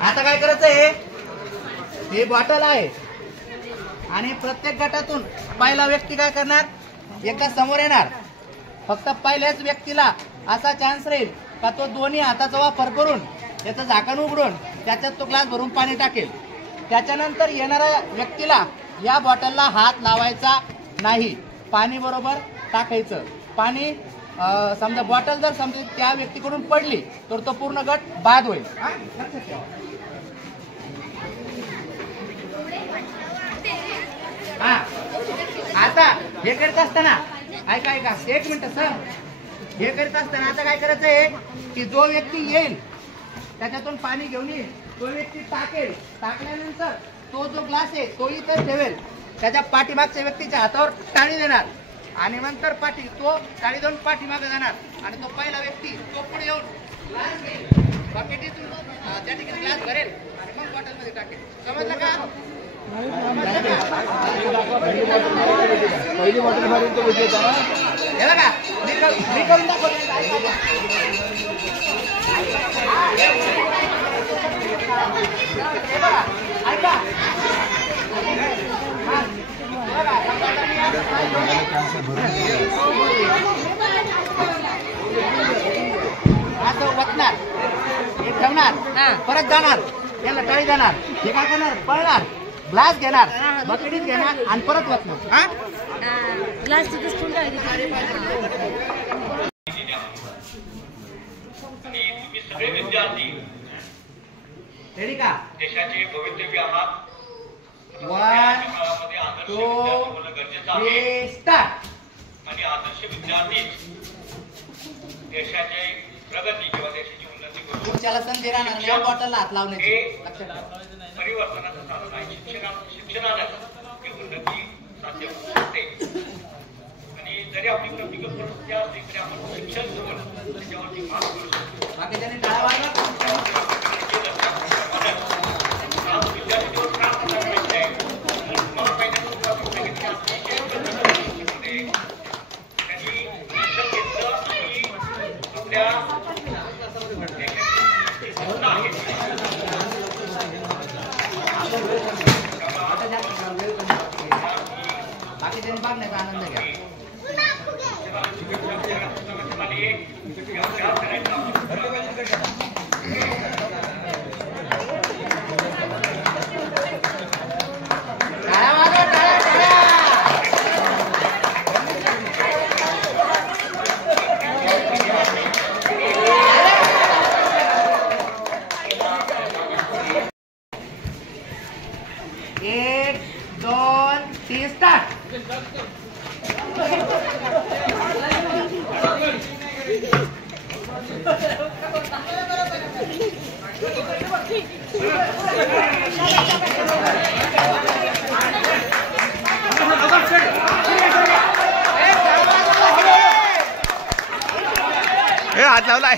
आता काय करायचं आहे, हे बॉटल आहे आणि प्रत्येक गटातून पहिला व्यक्ती काय करणार, एकदा समोर येणार. फक्त पहिल्याच व्यक्तीला असा चान्स राहील का तो दोन्ही हाताचा वापर करून त्याचं झाकण उघडून त्याच्यात तो ग्लास भरून पाणी टाकेल. त्याच्यानंतर येणाऱ्या व्यक्तीला या बॉटलला हात लावायचा नाही, पाणी बरोबर टाकायचं. पाणी समजा बॉटल जर समजा त्या व्यक्तीकडून पडली तर तो पूर्ण गट बाद होईल. हा आता हे करत असताना ऐका एक मिनिट सर, हे करत असताना आता काय करायचं आहे की जो व्यक्ती येईल त्याच्यातून पाणी घेऊन येईल, तो व्यक्ती टाकेल. टाकल्यानंतर तो जो ग्लास आहे तो इथं ठेवेल, त्याच्या पाठीमागच्या व्यक्तीच्या हातावर टाळी देणार आणि नंतर तो टाळी देऊन पाठीमागे जाणार आणि तो पहिला व्यक्ती तो पुढे येऊन ग्लास घेईल, बकेटीतून त्या ठिकाणी ग्लास भरेल आणि मग बॉटलमध्ये टाकेल. समजलं का? पहिली बॉटल भरून तो विजेता ना, हे बघा मी करून दाखवतो. ऐका असं वतणार, हे ठेवणार, परत जाणार, याला टाळी जाणार, हे काय करणार, पळणार, ग्लास घेणार, बकेटीत घेणार आणि परत वतणार. हा ग्लास तिथेच ठेवून आणि तुम्ही सगळे विद्यार्थी रेडी का? देशाचे भवितव्य आहात. 1 2 3 स्टार्ट. आणि आदर्श विद्यार्थी देशाची प्रगती किंवा देशाची उन्नती करू. पुढच्याला संधी राहणार नाही बॉटलला हात लावण्याची. परिवर्तनाचं साधन आहे. शिक्षणाने ही उन्नती साध्य होऊ शकते. आणि जरी आपली प्रॅक्टिकल परिस्थिती असली तरी आपण शिक्षण घेऊन त्याच्यावरती मात करू शकतो. बाकीच्यांनी टाळा वाजवा. बाकीच्यांनी बघण्याचा आनंद घ्या. एक 2 3 स्टार्ट. हात लावलाय.